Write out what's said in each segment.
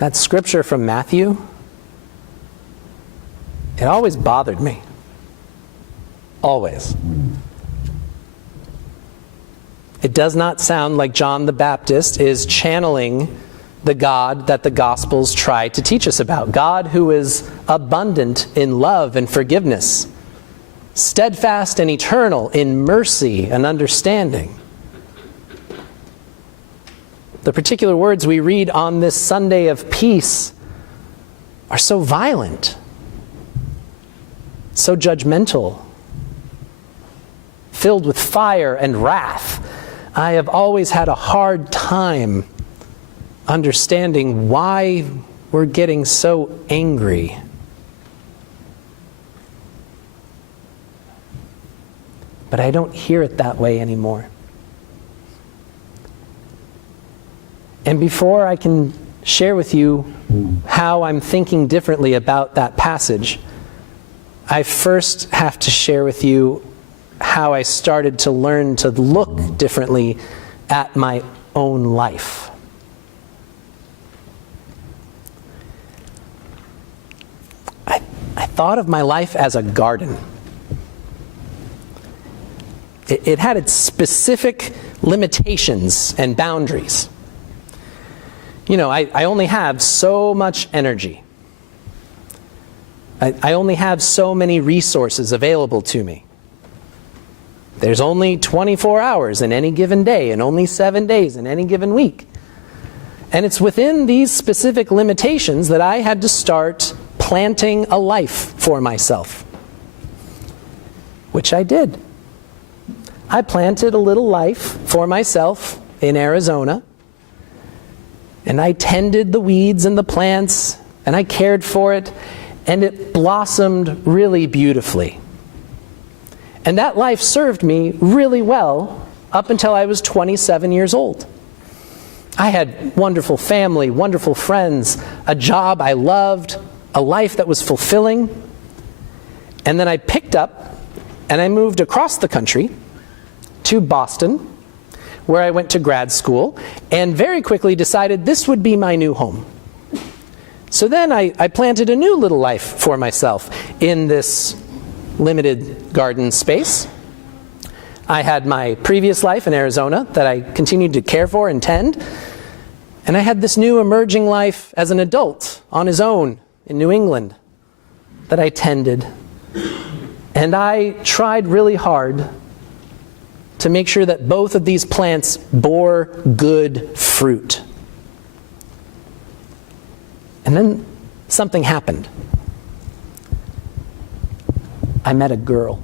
that scripture from Matthew, it always bothered me. Always. It does not sound like John the Baptist is channeling the God that the Gospels try to teach us about. God who is abundant in love and forgiveness, steadfast and eternal in mercy and understanding. The particular words we read on this Sunday of peace are so violent, so judgmental, filled with fire and wrath. I have always had a hard time understanding why we're getting so angry. But I don't hear it that way anymore. And before I can share with you how I'm thinking differently about that passage, I first have to share with you how I started to learn to look differently at my own life. I thought of my life as a garden. It had its specific limitations and boundaries. You know, I only have so much energy. I only have so many resources available to me. There's only 24 hours in any given day and only 7 days in any given week. And it's within these specific limitations that I had to start planting a life for myself, which I did. I planted a little life for myself in Arizona, and I tended the weeds and the plants, and I cared for it, and it blossomed really beautifully. And that life served me really well up until I was 27 years old. I had wonderful family, wonderful friends, a job I loved, a life that was fulfilling. And then I picked up and I moved across the country to Boston, where I went to grad school, and very quickly decided this would be my new home. So then I planted a new little life for myself in this limited garden space. I had my previous life in Arizona that I continued to care for and tend, and I had this new emerging life as an adult on his own in New England that I tended. And I tried really hard to make sure that both of these plants bore good fruit. And then something happened. I met a girl.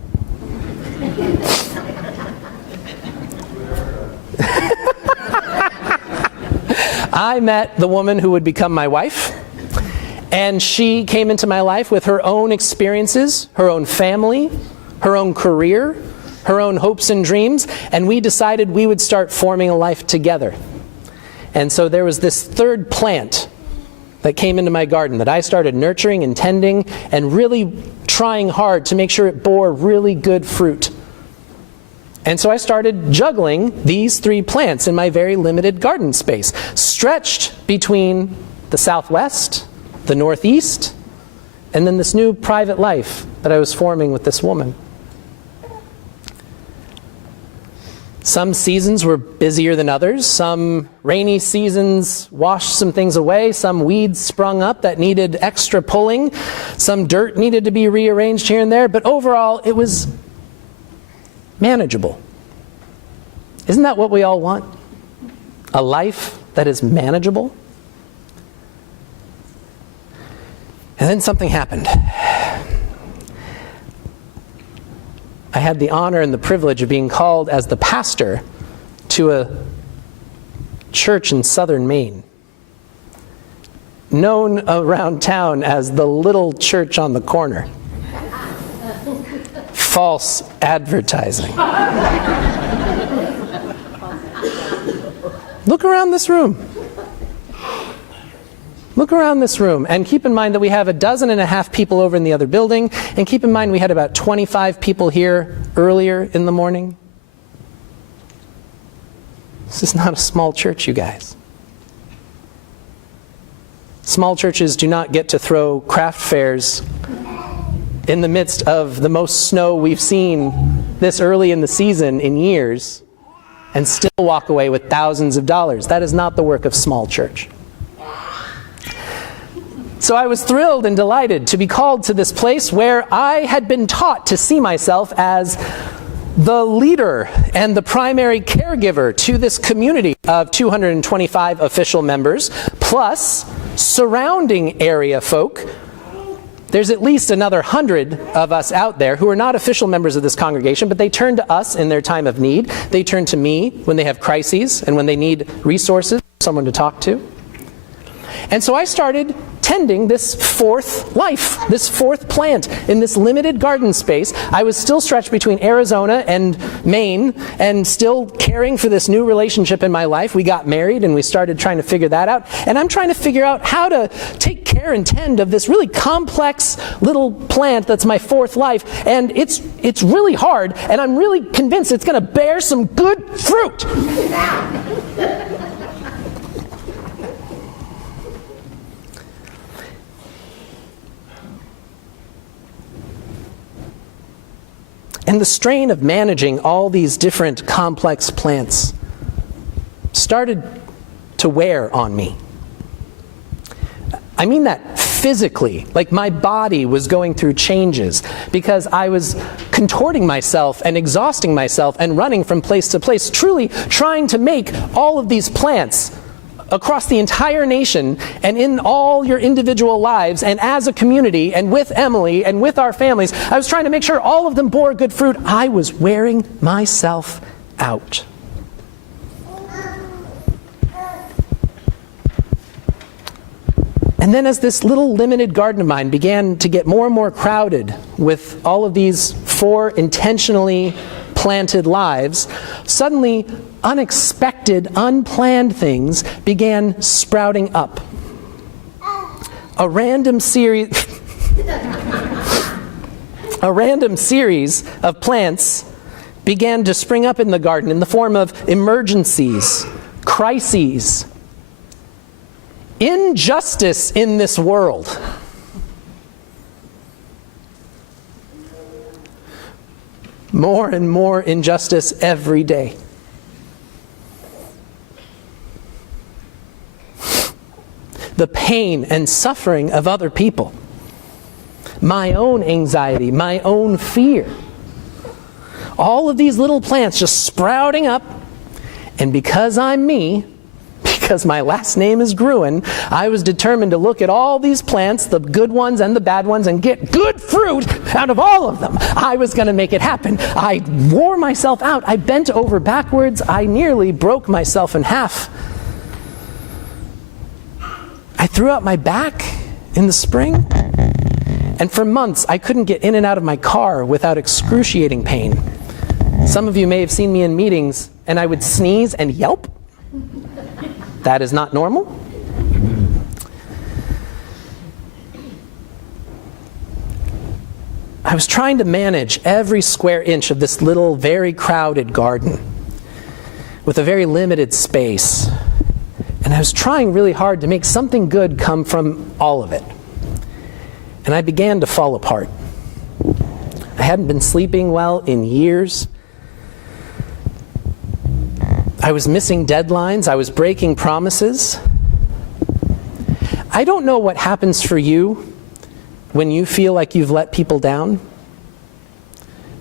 I met the woman who would become my wife, and she came into my life with her own experiences, her own family, her own career, her own hopes and dreams, and we decided we would start forming a life together. And so there was this third plant that came into my garden that I started nurturing and tending and really trying hard to make sure it bore really good fruit. And so I started juggling these three plants in my very limited garden space, stretched between the Southwest, the Northeast, and then this new private life that I was forming with this woman. Some seasons were busier than others. Some rainy seasons washed some things away. Some weeds sprung up that needed extra pulling. Some dirt needed to be rearranged here and there. But overall, it was manageable. Isn't that what we all want? A life that is manageable? And then something happened. I had the honor and the privilege of being called as the pastor to a church in southern Maine, known around town as the little church on the corner. False advertising. Look around this room. Look around this room, and keep in mind that we have 12.5 people over in the other building, and keep in mind we had about 25 people here earlier in the morning. This is not a small church, you guys. Small churches do not get to throw craft fairs in the midst of the most snow we've seen this early in the season in years and still walk away with thousands of dollars. That is not the work of small church. So I was thrilled and delighted to be called to this place where I had been taught to see myself as the leader and the primary caregiver to this community of 225 official members, plus surrounding area folk. There's at least another 100 of us out there who are not official members of this congregation, but they turn to us in their time of need. They turn to me when they have crises and when they need resources, someone to talk to. And so I started tending this fourth life, this fourth plant in this limited garden space. I was still stretched between Arizona and Maine and still caring for this new relationship in my life. We got married and we started trying to figure that out. And I'm trying to figure out how to take care and tend of this really complex little plant that's my fourth life. And it's really hard, and I'm really convinced it's going to bear some good fruit. And the strain of managing all these different complex plants started to wear on me. I mean that physically, like my body was going through changes because I was contorting myself and exhausting myself and running from place to place, truly trying to make all of these plants across the entire nation and in all your individual lives and as a community and with Emily and with our families. I was trying to make sure all of them bore good fruit. I was wearing myself out. And then as this little limited garden of mine began to get more and more crowded with all of these 4 intentionally planted lives, suddenly unexpected, unplanned things began sprouting up. A random series of plants began to spring up in the garden in the form of emergencies, crises, injustice in this world. More and more injustice every day. The pain and suffering of other people. My own anxiety, my own fear. All of these little plants just sprouting up. And because I'm me, because my last name is Gruhn, I was determined to look at all these plants, the good ones and the bad ones, and get good fruit out of all of them. I was going to make it happen. I wore myself out. I bent over backwards. I nearly broke myself in half. I threw out my back in the spring, and for months I couldn't get in and out of my car without excruciating pain. Some of you may have seen me in meetings, and I would sneeze and yelp. That is not normal. I was trying to manage every square inch of this little, very crowded garden with a very limited space. And I was trying really hard to make something good come from all of it. And I began to fall apart. I hadn't been sleeping well in years. I was missing deadlines. I was breaking promises. I don't know what happens for you when you feel like you've let people down.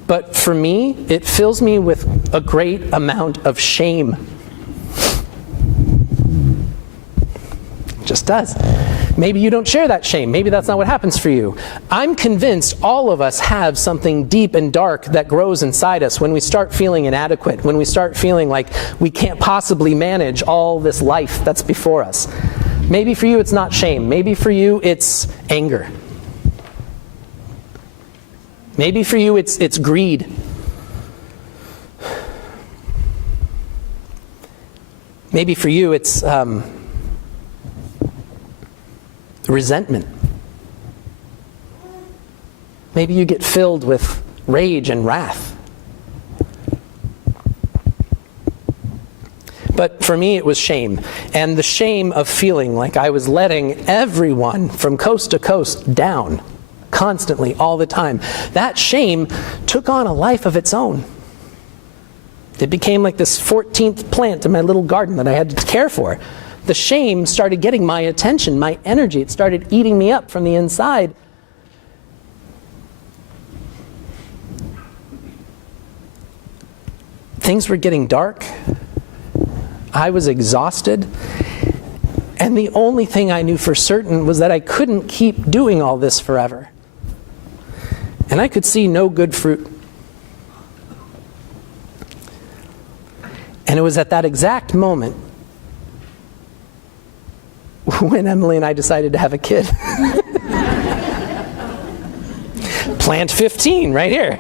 But for me, it fills me with a great amount of shame. It just does. Maybe you don't share that shame. Maybe that's not what happens for you. I'm convinced all of us have something deep and dark that grows inside us when we start feeling inadequate, when we start feeling like we can't possibly manage all this life that's before us. Maybe for you it's not shame. Maybe for you it's anger. Maybe for you it's greed. Maybe for you it's resentment. Maybe you get filled with rage and wrath. But for me, it was shame. And the shame of feeling like I was letting everyone from coast to coast down constantly, all the time. That shame took on a life of its own. It became like this 14th plant in my little garden that I had to care for. The shame started getting my attention, my energy. It started eating me up from the inside. Things were getting dark. I was exhausted. And the only thing I knew for certain was that I couldn't keep doing all this forever. And I could see no good fruit. And it was at that exact moment when Emily and I decided to have a kid. Plant 15 right here.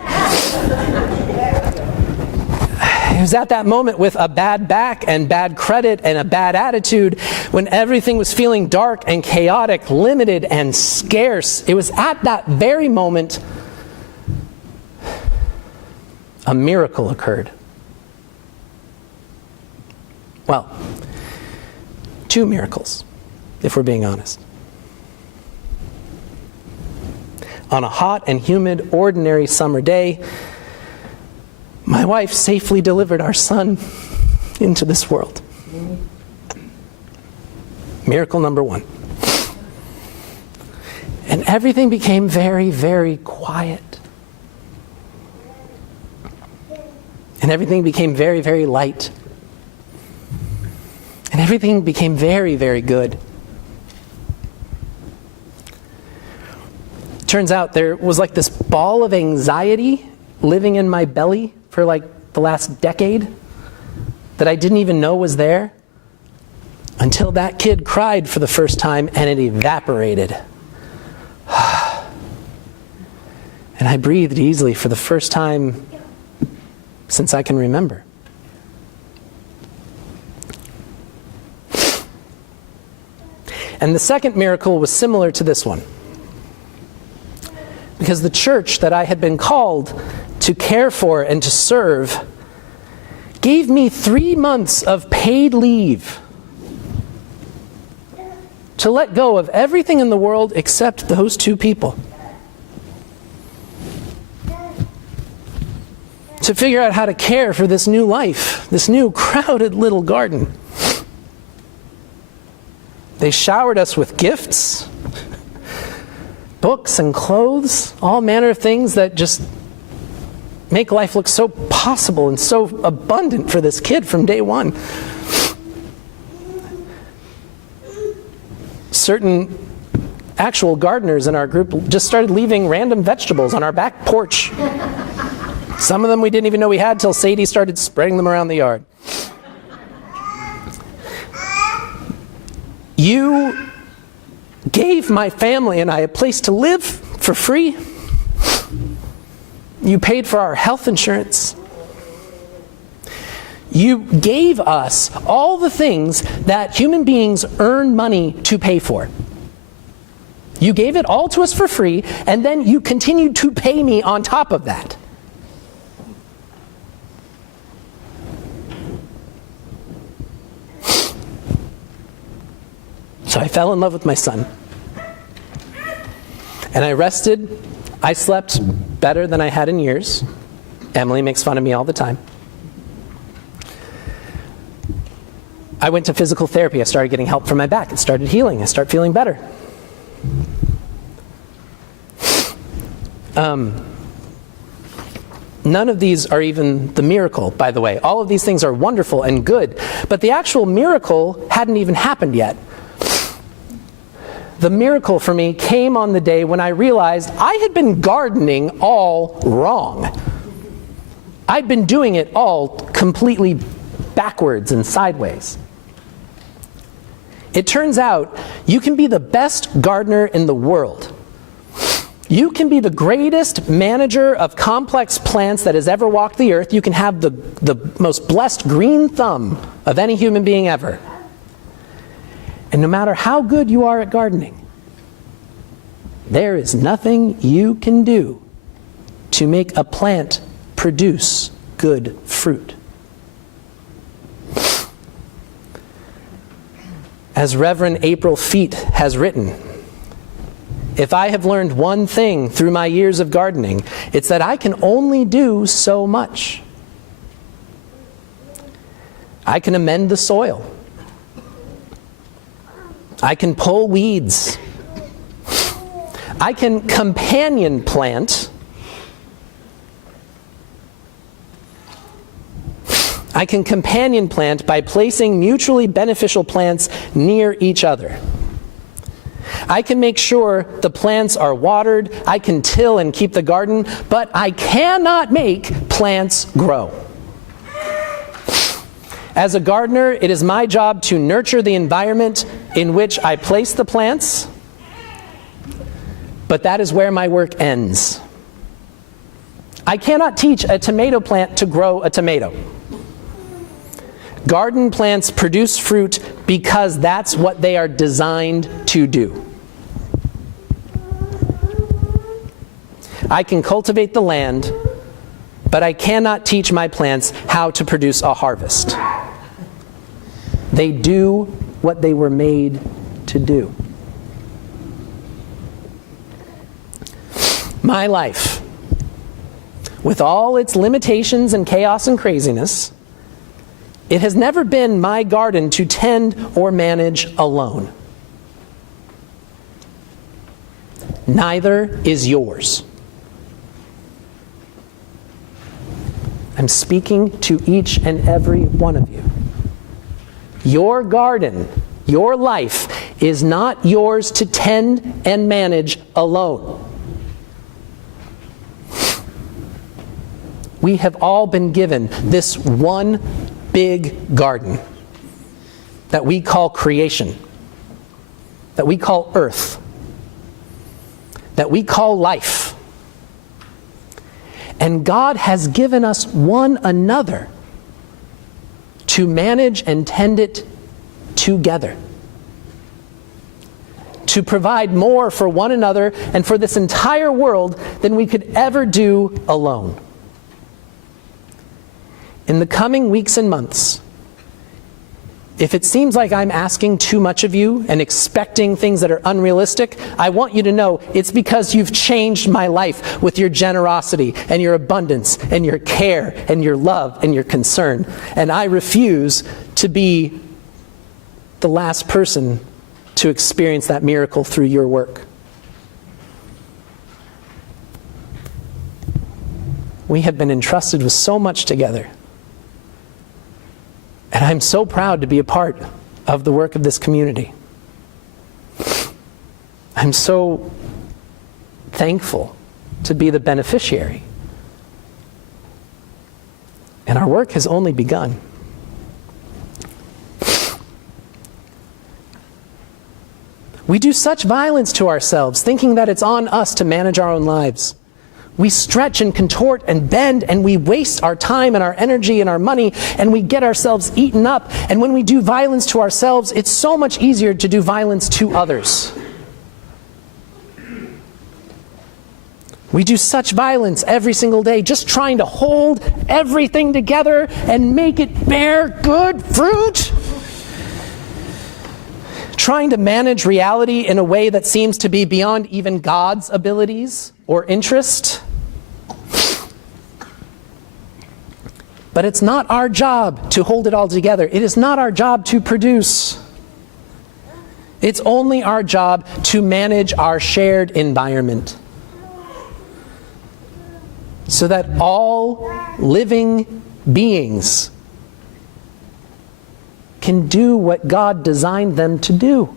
It was at that moment with a bad back and bad credit and a bad attitude, when everything was feeling dark and chaotic, limited and scarce. It was at that very moment a miracle occurred. Well, two miracles, if we're being honest. On a hot and humid, ordinary summer day, my wife safely delivered our son into this world. Miracle number one. And everything became very, very quiet. And everything became very, very light. And everything became very, very good. Turns out there was like this ball of anxiety living in my belly for like the last decade that I didn't even know was there until that kid cried for the first time and it evaporated. And I breathed easily for the first time since I can remember. And the second miracle was similar to this one. Because the church that I had been called to care for and to serve gave me 3 months of paid leave to let go of everything in the world except those two people. To figure out how to care for this new life, this new crowded little garden. They showered us with gifts, books and clothes, all manner of things that just make life look so possible and so abundant for this kid from day one. Certain actual gardeners in our group just started leaving random vegetables on our back porch. Some of them we didn't even know we had till Sadie started spreading them around the yard. You gave my family and I a place to live for free. You paid for our health insurance. You gave us all the things that human beings earn money to pay for. You gave it all to us for free, and then you continued to pay me on top of that. So I fell in love with my son. And I rested. I slept better than I had in years. Emily makes fun of me all the time. I went to physical therapy. I started getting help for my back. It started healing. I started feeling better. None of these are even the miracle, by the way. All of these things are wonderful and good. But the actual miracle hadn't even happened yet. The miracle for me came on the day when I realized I had been gardening all wrong. I'd been doing it all completely backwards and sideways. It turns out you can be the best gardener in the world. You can be the greatest manager of complex plants that has ever walked the earth. You can have the most blessed green thumb of any human being ever. And no matter how good you are at gardening, there is nothing you can do to make a plant produce good fruit. As Reverend April Feet has written, if I have learned one thing through my years of gardening, it's that I can only do so much. I can amend the soil. I can pull weeds. I can companion plant. I can companion plant by placing mutually beneficial plants near each other. I can make sure the plants are watered. I can till and keep the garden, but I cannot make plants grow. As a gardener, it is my job to nurture the environment in which I place the plants, but that is where my work ends. I cannot teach a tomato plant to grow a tomato. Garden plants produce fruit because that's what they are designed to do. I can cultivate the land, but I cannot teach my plants how to produce a harvest. They do what they were made to do. My life, with all its limitations and chaos and craziness, it has never been my garden to tend or manage alone. Neither is yours. I'm speaking to each and every one of you. Your garden, your life, is not yours to tend and manage alone. We have all been given this one big garden that we call creation, that we call earth, that we call life. And God has given us one another to manage and tend it together, to provide more for one another and for this entire world than we could ever do alone. In the coming weeks and months, if it seems like I'm asking too much of you and expecting things that are unrealistic, I want you to know it's because you've changed my life with your generosity and your abundance and your care and your love and your concern. And I refuse to be the last person to experience that miracle through your work. We have been entrusted with so much together. And I'm so proud to be a part of the work of this community. I'm so thankful to be the beneficiary. And our work has only begun. We do such violence to ourselves, thinking that it's on us to manage our own lives. We stretch and contort and bend, and we waste our time and our energy and our money, and we get ourselves eaten up. And when we do violence to ourselves, it's so much easier to do violence to others. We do such violence every single day, just trying to hold everything together and make it bear good fruit. Trying to manage reality in a way that seems to be beyond even God's abilities or interest. But it's not our job to hold it all together. It is not our job to produce. It's only our job to manage our shared environment, so that all living beings can do what God designed them to do.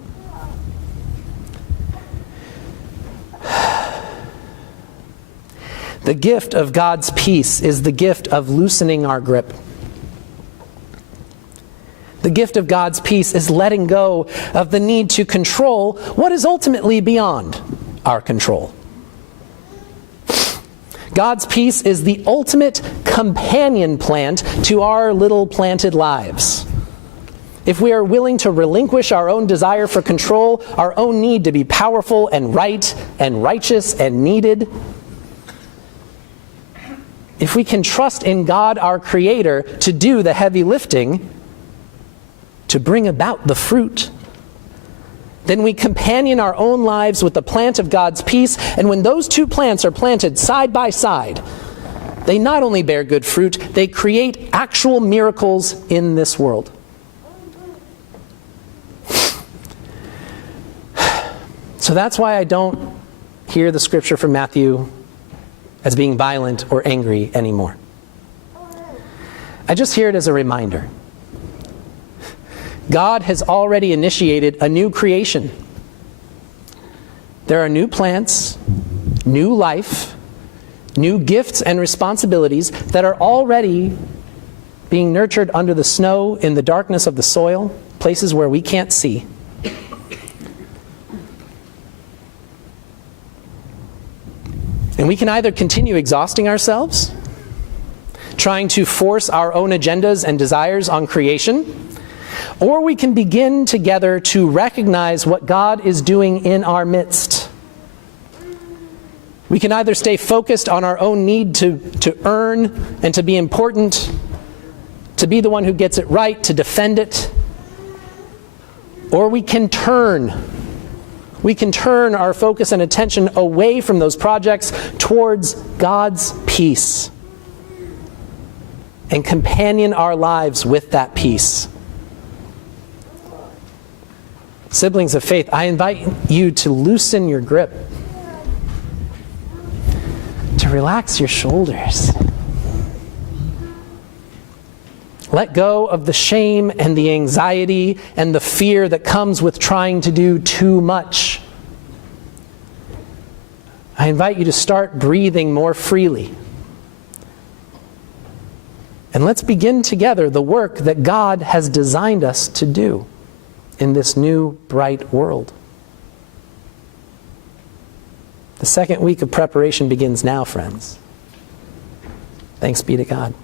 The gift of God's peace is the gift of loosening our grip. The gift of God's peace is letting go of the need to control what is ultimately beyond our control. God's peace is the ultimate companion plant to our little planted lives. If we are willing to relinquish our own desire for control, our own need to be powerful and right and righteous and needed, if we can trust in God, our Creator, to do the heavy lifting, to bring about the fruit, Then we companion our own lives with the plant of God's peace, and when those two plants are planted side by side, they not only bear good fruit, they create actual miracles in this world. So that's why I don't hear the scripture from Matthew as being violent or angry anymore. I just hear it as a reminder. God has already initiated a new creation. There are new plants, new life, new gifts and responsibilities that are already being nurtured under the snow in the darkness of the soil, places where we can't see. And we can either continue exhausting ourselves, trying to force our own agendas and desires on creation, or we can begin together to recognize what God is doing in our midst. We can either stay focused on our own need to earn and to be important, to be the one who gets it right, to defend it, or we can turn. We can turn our focus and attention away from those projects towards God's peace and companion our lives with that peace. Siblings of faith, I invite you to loosen your grip, to relax your shoulders. Let go of the shame and the anxiety and the fear that comes with trying to do too much. I invite you to start breathing more freely. And let's begin together the work that God has designed us to do in this new, bright world. The second week of preparation begins now, friends. Thanks be to God.